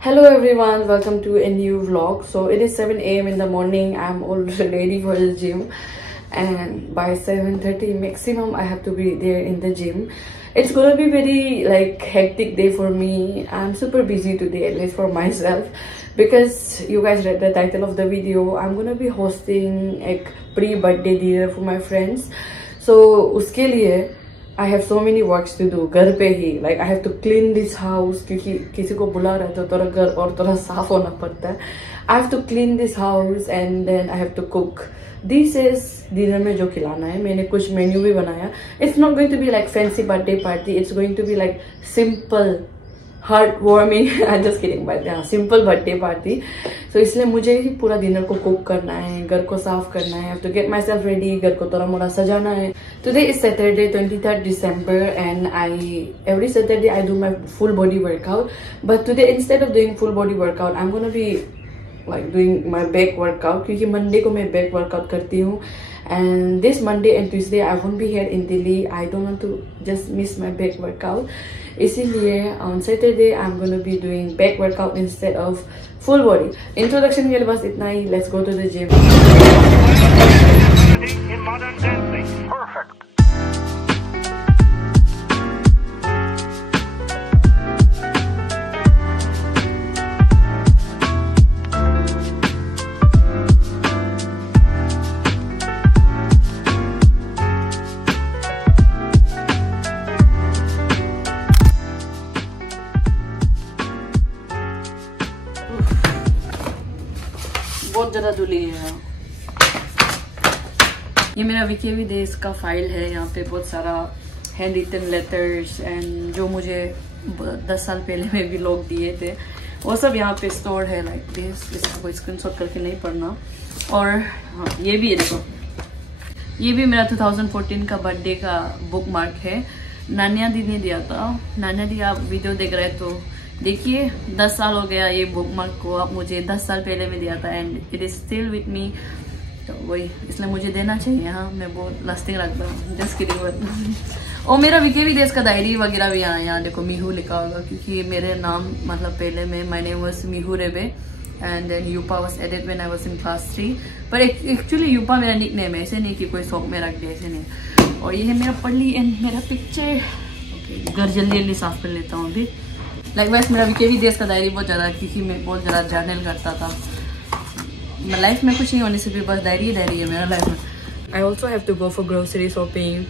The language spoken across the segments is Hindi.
Hello everyone, welcome to a new vlog. So it is 7 a.m. in the morning. I'm already ready for the gym, and by 7:30 maximum I have to be there in the gym. It's gonna be very hectic day for me. I'm super busy today, at least for myself, because you guys read the title of the video. I'm gonna be hosting a pre-birthday dinner for my friends. So uske liye I have so many works to do. घर पे ही I have to clean this house क्योंकि किसी को बुला रहा है तो थोड़ा घर और थोड़ा साफ होना पड़ता है. I have to clean this house and then I have to cook. This is dinner में जो खिलाना है. मैंने कुछ मेन्यू भी बनाया. It's not going to be like fancy birthday party. It's going to be like simple, heartwarming. I'm just kidding, but yeah, simple birthday party. So इसलिए मुझे ही पूरा डिनर को कुक करना है, घर को साफ करना है. I have to get myself ready. घर को थोड़ा मोड़ा सजाना है. Today is Saturday, 23rd December, and every Saturday I do my full body workout. But today, instead of doing full body workout, I'm gonna be doing my back workout क्योंकि Monday को मैं back workout करती हूँ. And this Monday and Tuesday I won't be here in Delhi. I don't want to just miss my back workout. इसीलिए on Saturday I'm gonna be doing back workout instead of full body. Introduction के लिए बस इतना ही. Let's go to the gym. बहुत ज्यादा धुली है. ये मेरा वीकेवी डेज का फाइल है. यहाँ पे बहुत सारा हैंड रिटन लेटर्स एंड जो मुझे 10 साल पहले में भी लोग दिए थे वो सब यहाँ पे स्टोर है लाइक दिस. इसको स्क्रीनशॉट करके नहीं पढ़ना. और हाँ, ये भी है, देखो ये भी मेरा 2014 का बर्थडे का बुक मार्क है. नानिया दी ने दिया था. नानिया दी आप वीडियो देख रहे हैं तो देखिए 10 साल हो गया ये बुक मार्क को. आप मुझे 10 साल पहले में दिया था and it is still with me. तो वही इसलिए मुझे देना चाहिए. हाँ, मैं बहुत लास्टिंग रखता हूँ. Just kidding. और मेरा वीकेवी डेज का डायरी वगैरह भी यहाँ देखो मीहू लिखा होगा क्योंकि मेरे नाम मतलब पहले में my name was Mihu Rebe and then Yupa was added when I was in class 3. पर एक्चुअली यूपा मेरा निक नेम है. ऐसे नहीं कि कोई शौक में रख दिया, ऐसे नहीं. और ये है मेरा पल्ली एंड मेरा पिक्चर. ओके, घर जल्दी जल्दी साफ कर लेता हूँ अभी. लाइक मेरा वीकेवी डेज का डायरी बहुत ज़्यादा क्योंकि मैं बहुत ज़्यादा जर्नल करता था. लाइफ में कुछ नहीं होने से भी बस डायरी है मेरा लाइफ में. I also have to go for grocery shopping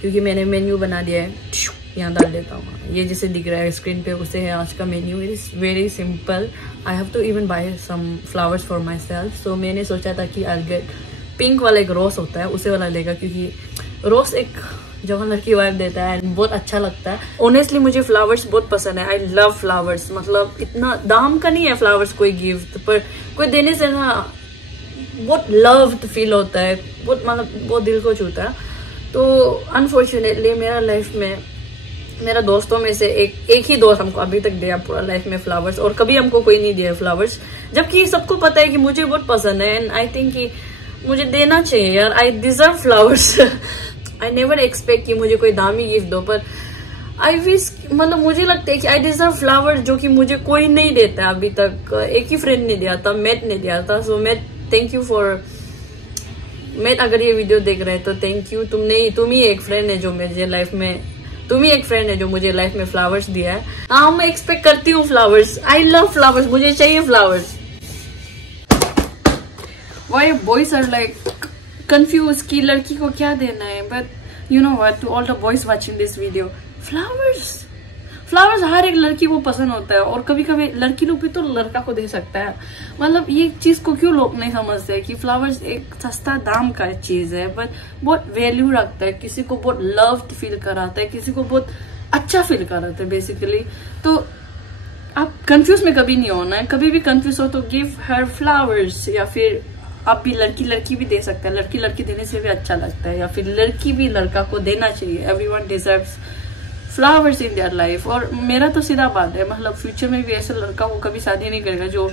क्योंकि मैंने मेन्यू बना दिया है. यहाँ डाल देता हूँ. ये जैसे दिख रहा है स्क्रीन पे उसे है आज का menu. It is very simple. I have to even buy some flowers for myself. So मैंने सोचा था कि आई गेट पिंक वाला एक रोज होता है उसे वाला लेगा क्योंकि रोज एक जवान लड़की वाइब देता है एंड बहुत अच्छा लगता है. ऑनेस्टली मुझे फ्लावर्स बहुत पसंद है. I love flowers. मतलब इतना दाम का नहीं है फ्लावर्स कोई गिफ्ट, पर कोई देने से ना बहुत लव्ड फील होता है. बहुत मतलब बहुत दिल को छूता है. तो अनफॉर्चुनेटली मेरा लाइफ में मेरा दोस्तों में से एक ही दोस्त हमको अभी तक दिया पूरा लाइफ में फ्लावर्स. और कभी हमको कोई नहीं दिया फ्लावर्स, जबकि सबको पता है कि मुझे बहुत पसंद है. एंड आई थिंक कि मुझे देना चाहिए यार. I deserve flowers. I never expect कि मुझे कोई दामी गिफ्ट दो, पर आई विश मतलब मुझे लगता है कि आई डिजर्व फ्लावर जो कि मुझे कोई नहीं देता अभी तक. एक ही फ्रेंड ने दिया था, मैट ने दिया था. So Matt, thank you for Matt. अगर ये वीडियो देख रहे हैं तो थैंक यू. तुम ही एक फ्रेंड है जो मुझे लाइफ में मुझे लाइफ में फ्लावर्स दिया है. हाँ, मैं एक्सपेक्ट करती हूँ फ्लावर्स. I love flowers. मुझे चाहिए flowers. Why boys are like confuse कि लड़की को क्या देना है. But you know what, to all the boys watching this video, flowers हर एक लड़की को पसंद होता है. और कभी कभी लड़की लोग भी तो लड़का को दे सकता है. मतलब ये चीज को क्यों लोग नहीं समझते कि फ्लावर्स एक सस्ता दाम का चीज है बट बहुत वैल्यू रखता है. किसी को बहुत लव्ड फील कराता है, किसी को बहुत अच्छा फील कराता है बेसिकली. तो आप कंफ्यूज में कभी नहीं होना है. कभी भी कंफ्यूज हो तो गिव हर फ्लावर्स. या फिर आप भी लड़की भी दे सकते हैं. लड़की देने से भी अच्छा लगता है. या फिर लड़की भी लड़का को देना चाहिए. Everyone deserves flowers in their life. और मेरा तो सीधा बात है, मतलब फ्यूचर में भी ऐसा लड़का को कभी शादी नहीं करेगा जो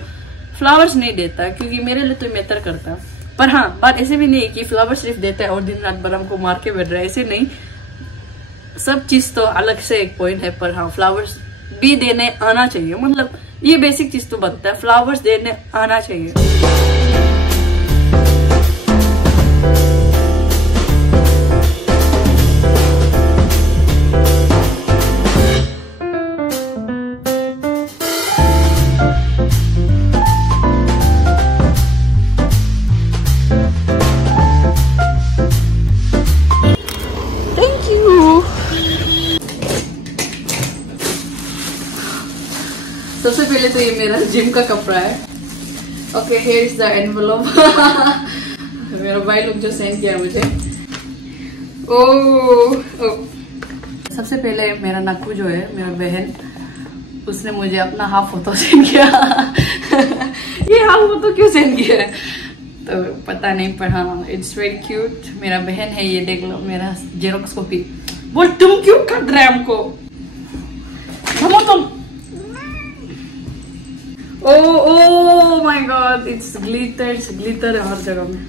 फ्लावर्स नहीं देता है क्योंकि मेरे लिए तो मैटर करता है. पर हाँ, बात ऐसे भी नहीं कि फ्लावर्स सिर्फ देता है और दिन रात भर हमको मार के बैठ रहा है. ऐसे नहीं, सब चीज तो अलग से एक पॉइंट है. पर हाँ, फ्लावर्स भी देने आना चाहिए. मतलब ये बेसिक चीज तो बनता है, फ्लावर्स देने आना चाहिए। सबसे पहले तो ये मेरा जिम का कपड़ा है। Okay, here is the envelope. मेरा भाई लोग जो सेंड किया मुझे। सबसे पहले मेरा नक्कू जो है, मेरा बहन, उसने मुझे अपना हाफ फोटो सेंड किया। ये हाफ फोटो क्यों सेंड किया है तो पता नहीं, पर हाँ इट्स वेरी क्यूट। मेरा बहन है ये, देख लो मेरा जेरोक्स कॉपी। बोल तुम क्यों कर रहे हमको, थमो तुम। Oh my God, it's glitter है हर जगह में।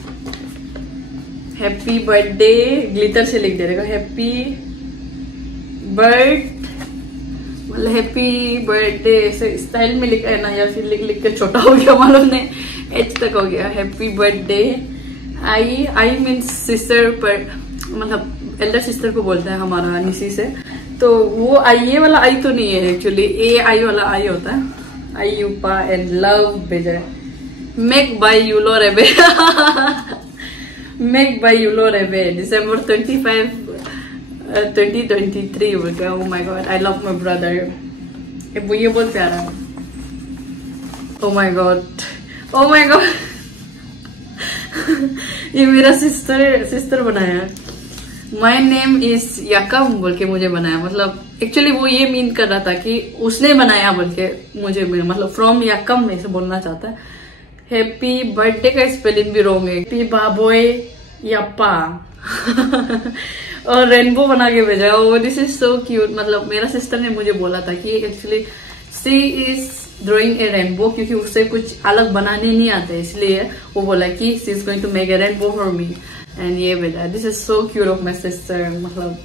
हैप्पी बर्थडे, ग्लिटर से लिख दे रहेगा हैप्पी बर्थ, मतलब हैप्पी बर्थडे ऐसे स्टाइल में लिखा है ना, या फिर लिख के छोटा हो गया मालूम नहीं, एच तक हो गया। Happy birthday. I means sister, पर मतलब एल्डर सिस्टर को बोलते हैं हमारा निशी से, तो वो आई, ये वाला आई तो नहीं है एक्चुअली, ए आई वाला आई होता है। आई यूपा एंड लव भेजा है। Make by Yulo Rebe. Make by Yulo Rebe, December 25, 2023 हो गया। Oh my God, I love my brother। ये बहुत प्यारा है। Oh my God, oh my God। ये मेरा सिस्टर बनाया है। माई नेम इज यकम बोल के मुझे बनाया, मतलब एक्चुअली वो ये मीन कर रहा था कि उसने बनाया बोल के मुझे, मतलब फ्रॉम यकम में से बोलना चाहता है। हैप्पी बर्थडे का स्पेलिंग भी रॉन्ग है, हैप्पी बाबोय यप्पा। और रेनबो बना के भेजा। ओ दिस इज सो क्यूट। मतलब मेरा सिस्टर ने मुझे बोला था कि actually see is drawing a rainbow, क्योंकि उससे कुछ अलग बनाने नहीं आता, इसलिए वो बोला कि she is going to make a rainbow for me, and ये बेटा this is so cute of my sister, मतलब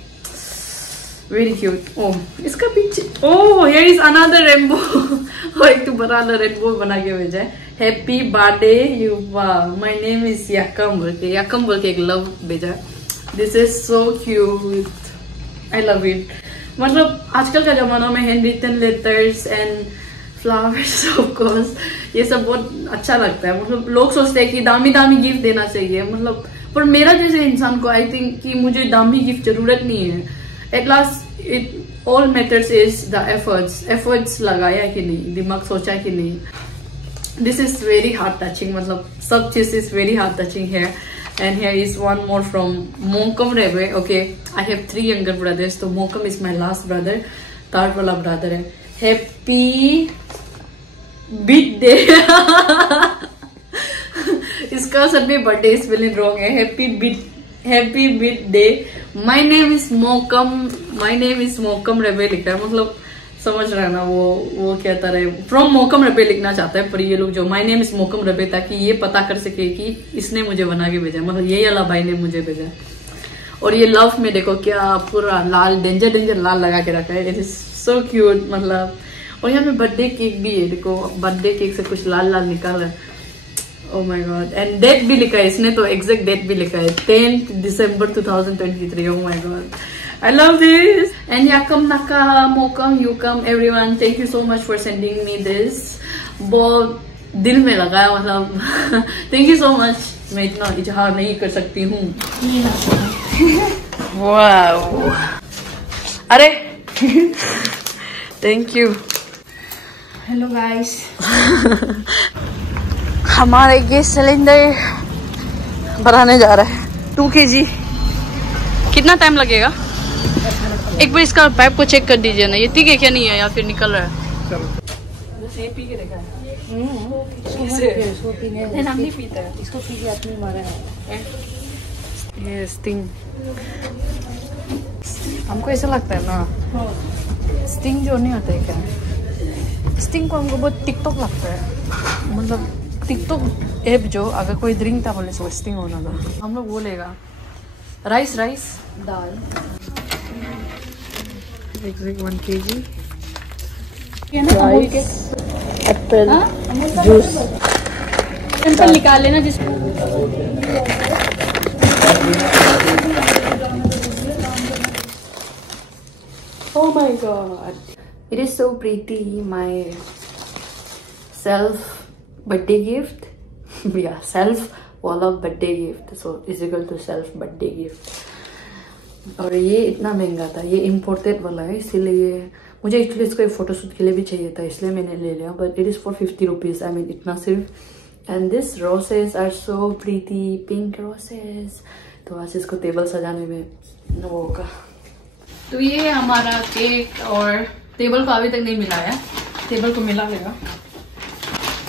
वेरी क्यूट। ओह इसका पीछे, oh here is another rainbow. और एक तो बड़ा रेनबो बना के भेजा है। Happy birthday Yuva, my name is Yakam बोल के एक लव भेजा। This is so cute, I love it. मतलब आजकल का जमाना में handwritten letters and flowers of course, ये सब बहुत अच्छा लगता है। मतलब लोग सोचते हैं कि दामी गिफ्ट देना चाहिए, मतलब पर मेरा जैसे इंसान को आई थिंक कि मुझे दामी गिफ्ट जरूरत नहीं है। At last it all matters is the efforts लगाया कि नहीं, दिमाग सोचा कि नहीं। This is very heart touching, मतलब सब चीज इज वेरी हार्ट टचिंग है। And here is one more from Mokam Reve. Okay, I have 3 younger brothers, तो Mokam is my last brother, third वाला ब्रदर है। Happy birthday. इसका सब में बर्थडे स्पेलिंग रॉन्ग है। Happy birthday. My name is Mokham रेबे लिखा है, मतलब समझ रहा है ना, वो कहता रहे फ्रॉम मोकम रेबे लिखना चाहता है, पर ये लोग जो माय नेम इज मोकम रेबे, ताकि ये पता कर सके कि इसने मुझे बना के भेजा, मतलब ये वाला भाई ने मुझे भेजा। और ये लव में देखो क्या पूरा लाल डेंजर लाल लगा के रखा है। इट इज सो क्यूट, मतलब। और यहाँ में बर्थडे केक भी है, देखो बर्थडे केक से कुछ लाल निकाला है। Oh my God, and date भी लिखा है इसने, तो एग्जैक्ट डेट भी लिखा है 10th December 2023। Oh my God, I love this। And yakam naka mokam yukam everyone, thank you so much for sending me this। बहुत दिल में लगा है, मतलब thank you so much। मैं इतना इजहार नहीं कर सकती हूँ। वाओ, अरे थैंक यू। Hello guys. हमारे गैस सिलेंडर भराने जा रहा है 2 kg। कितना टाइम लगेगा? एक बार इसका पाइप को चेक कर दीजिए ना, ये ठीक है क्या नहीं है, या फिर निकल रहा है। बस ये पी के देखा है। इसको पीने हम नहीं पीता है, इसको पी के अपने मारा है। ये स्टिंग, हमको ऐसा लगता है ना, स्टिंग जो नहीं होता है क्या, स्टिंग को हमको बहुत टिकटॉक लगता है। मतलब टिकटॉक ऐप जो अगर कोई ड्रिंक था बोले सो स्टिंग होना था। हम लोग बोलेगा राइस दाल 1 kg। एप्पल जूस सिंपल निकाल लेना जिस Oh my god, it is so pretty. My self birthday gift. Yeah, self वाला birthday gift, so is equal to self birthday gift. और ये इतना महंगा था, ये imported वाला है, इसीलिए मुझे एक्चुअली इसको एक फोटोशूट के लिए भी चाहिए था, इसलिए मैंने ले लिया. But it is for 50 rupees. I mean इतना सिर्फ. And this roses are so pretty, pink roses. तो आज इसको टेबल सजाने में वो होगा. तो ये हमारा केक, और टेबल को अभी तक नहीं मिला है, टेबल को मिला लेगा.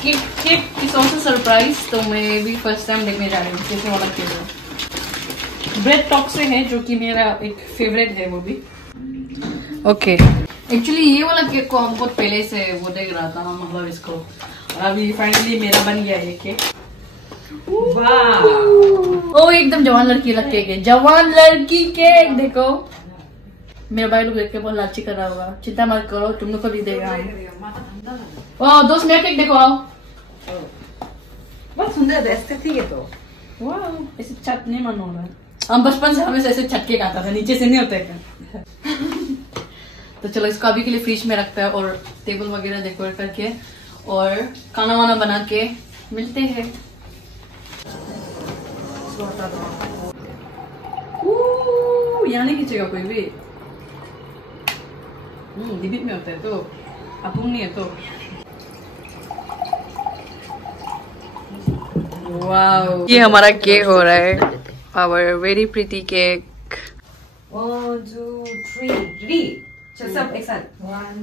केक इज ऑल्सो सरप्राइज, तो मैं भी फर्स्ट टाइम देखने जा रही हूँ कैसे वाला केक है. ब्रेड टॉप से है, जो कि मेरा एक फेवरेट है वो भी. ओके, एक्चुअली ये वाला केक को हम बहुत पहले से वो देख रहा था, मतलब इसको, और अभी फाइनली मेरा बन गया ये केक. ओ एकदम जवान लड़की का केक है, जवान लड़की केक. देखो मेरा भाई लोग देख के बहुत लाची कर रहा होगा. चिंता मत करो, तुम लोग को भी देगा. ओ दोस्त मेरा केक देखो, आओ. बहुत सुंदर है तो. वाह, ऐसे छत नहीं मन हो रहा है. हम बचपन से हमेशा ऐसे छत के खाता था, नीचे से नहीं होता है. तो चलो इसको अभी के लिए फ्रिज में रखता है, और टेबल वगैरह डेकोरेट करके और खाना वाना बना के मिलते हैं. यहाँ नहीं खींचेगा कोई भी. डिबिट में होता है तो अपुन नहीं है तो. वाओ, ये हमारा केक हो रहा है. Our very pretty cake. 1 2 3 चल सब एक साथ.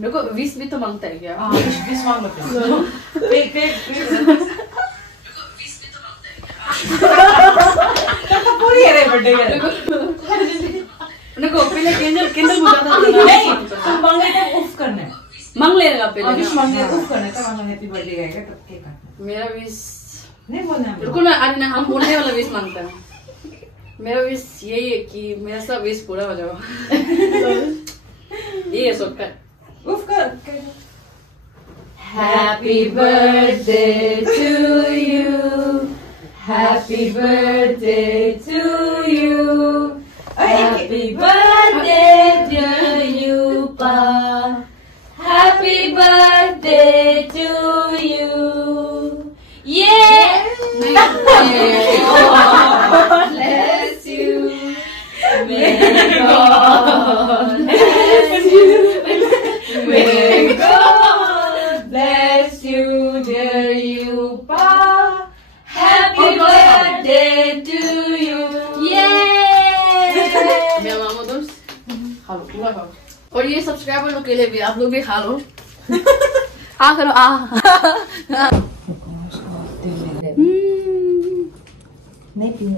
देखो 20 भी तो मांगता है क्या? 20 मांग लो. पूरी है रे बर्थडे का. देखो पहले कैंडल बुझाता था. नहीं, तुम मांगे तो ऑफ करना है. मांग लेगा पहले. विश मांगे ऑफ करना है, तब मांगे हैप्पी बर्थडे गाएगा, तब केक काटना. मेरा विश नहीं बोलना है. रुको ना, अरे ना, हम बोलने वाला विश मांगता है. मेरा विश यही है कि मेरा सब विश पूरा हो जाओ. ये है सबका. ऑफ कर. Happy birthday to you. Happy birthday to you. Happy birthday dear you pa. Happy birthday to you. Yeah. May God bless you. May God bless you. May God bless you dear you pa. Happy birthday to you. Yeah. मेरा मामा दोस्त खा लो, पूरा खाओ. और ये सब्सक्राइबर लोग के लिए भी, आप लोग भी खा लो. हाँ करो. नहीं पीने.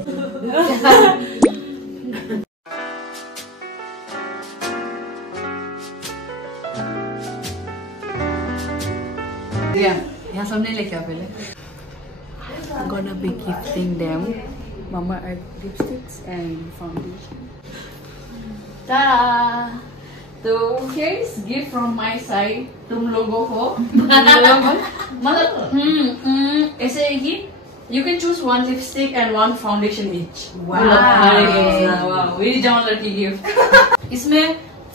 यहाँ सामने लेके आ पहले. I'm gonna be gifting them Mama Earth lipsticks and foundation. Ta-da! तो here's gift from my side तुम लोगों को. मतलब ऐसे है कि you can choose one lipstick and one foundation each. Wow! Very जवान लड़की गिफ्ट. इसमें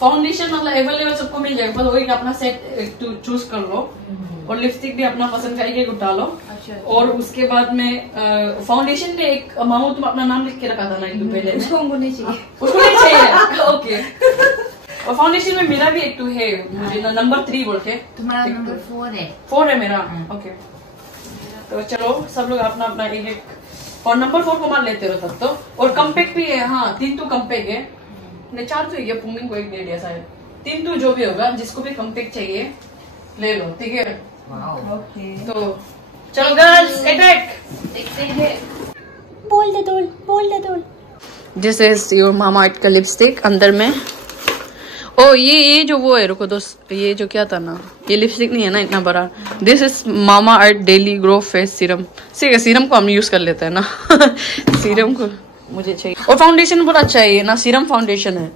फाउंडेशन मतलब अवेलेबल सबको मिल जाएगा, बस वही अपना सेट चूज कर लो, और लिपस्टिक भी अपना पसंद का एक उठा लो. और उसके बाद में फाउंडेशन में एक मामू तुम अपना नाम लिख के रखा था ना एक दिन पहले. उसको नहीं चाहिए. उसको नहीं चाहिए. ओके. और फाउंडेशन में मेरा भी एक टू है, मुझे नंबर 3 बोलते. तुम्हारा नंबर 4 है. 4 है मेरा. ओके. तो चलो सब लोग अपना अपना एक और नंबर 4 को मान लेते हो तब तो. और कम्पेक्ट भी है. हाँ 3 तो कम्पेक्ट है. ने 4 तो है, पुमिंग को 1 दे दिया शायद. 3 तो जो भी होगा, जिसको भी कम्पेक्ट चाहिए ले लो. ठीक है. तो चलो गर्ल्स अटैक. देखते हैं. बोल दे दो. दिस इज योर मामा अर्थ का लिपस्टिक अंदर में. ओ ये जो वो है, रुको दोस्त, ये जो क्या था ना, ये लिपस्टिक नहीं है ना इतना बड़ा. This is mama earth daily grow face serum. Serum को हम यूज कर लेते हैं ना. सीरम को मुझे चाहिए. और फाउंडेशन बहुत अच्छा है ये ना, सीरम फाउंडेशन है.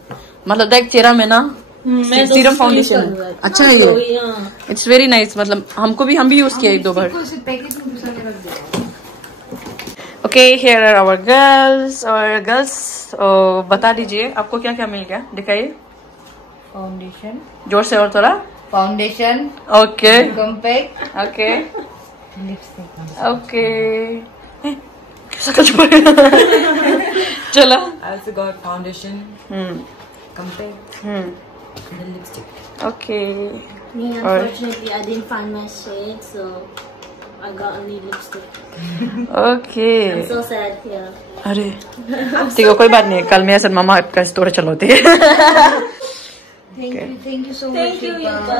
मतलब देख चेहरा में ना सीरम फाउंडेशन अच्छा है ये, इट्स वेरी नाइस। मतलब हम भी यूज किया एक दो बार। Okay, here are our girls. और गर्ल्स बता दीजिए आपको क्या क्या मिल गया, दिखाइए। फाउंडेशन, जोर से और थोड़ा। Foundation, okay compact, okay lipstick, okay. चलो। I also got foundation, compact, and lipstick. Okay. Me, unfortunately, I didn't find my shade, so I got only lipstick. Okay. I'm so sad, yeah. अरे ठीक है, कोई बात नहीं, कल मेरे साथ मामा आपका स्टोर चलाते हैं। Thank you so much. Thank you, Yuka.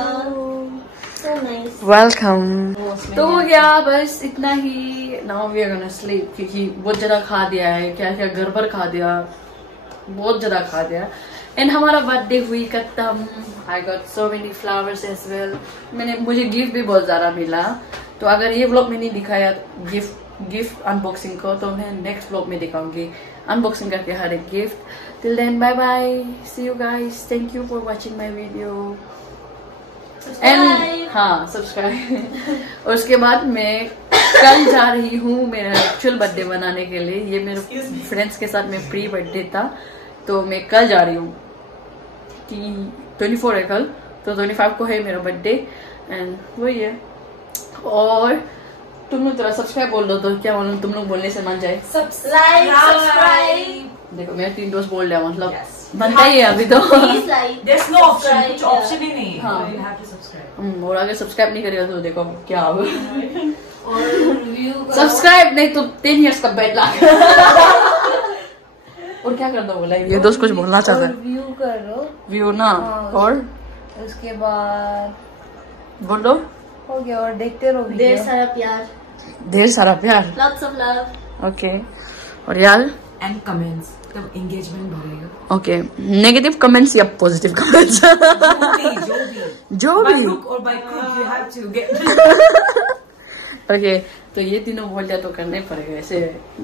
So nice. Welcome. तो हो गया बस इतना ही। Now we are gonna sleep, क्योंकि बहुत ज्यादा खा दिया है, क्या क्या गड़बड़ खा दिया, बहुत ज्यादा खा दिया। एंड हमारा बर्थडे हुई खत्म। I got so many flowers as well. मुझे गिफ्ट भी बहुत ज्यादा मिला। तो अगर ये व्लॉग में नहीं दिखाया गिफ्ट अनबॉक्सिंग को, तो मैं नेक्स्ट व्लॉग में दिखाऊंगी अनबॉक्सिंग करके हर एक gift. Till then bye bye, see you guys, thank you for watching my video and हाँ सब्सक्राइब। और उसके बाद मैं कल जा रही हूँ मेरा एक्चुअल बर्थडे मनाने के लिए। ये मेरे फ्रेंड्स के साथ में प्री बर्थडे था, तो मैं कल जा रही हूँ। 24 है कल, तो 25 को है मेरा बर्थडे एंड वही है। और तुम लोग जरा सब्सक्राइब बोल दो, तो क्या मालूम तुम लोग बोलने से मान जाए। Subscribe. देखो मेरा 3 दोस्त बोल दिया, मतलब बनता ही है अभी तो। Please like. There's no option. subscribe, कुछ yeah. option ही नहीं है. हाँ। You have to subscribe. और अगर सब्सक्राइब नहीं करेगा तो देखो क्या होगा। और review करो. सब्सक्राइब नहीं तो 10 years का बैड लक। और क्या करना बोला ये दोस्त, कुछ बोलना चाहता है। Review करो. व्यू ना, और उसके बाद बोलो। हो गया, और देखते रहो ढेर वीडियो. सारा प्यार. ढेर सारा प्यार। Lots of love. ओके। और यार And comments. तब engagement बढ़ेगा. ओके, नेगेटिव कमेंट्स या पॉजिटिव कमेंट्स? जो By भी। hook or by crook, you have to get. Okay, तो ये तीनों बोल दिया तो करने पड़ेगा ऐसे।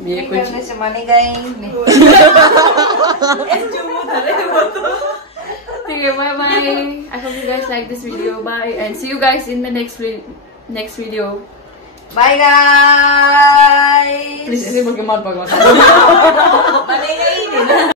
ये कुछ करने से मानेगा ही नहीं. ठीक है, bye bye. I hope you guys like this video. Bye and see you guys in the next video. Bye guys. Please ऐसे बोल के मत पकड़ो। बनेगा ही नहीं.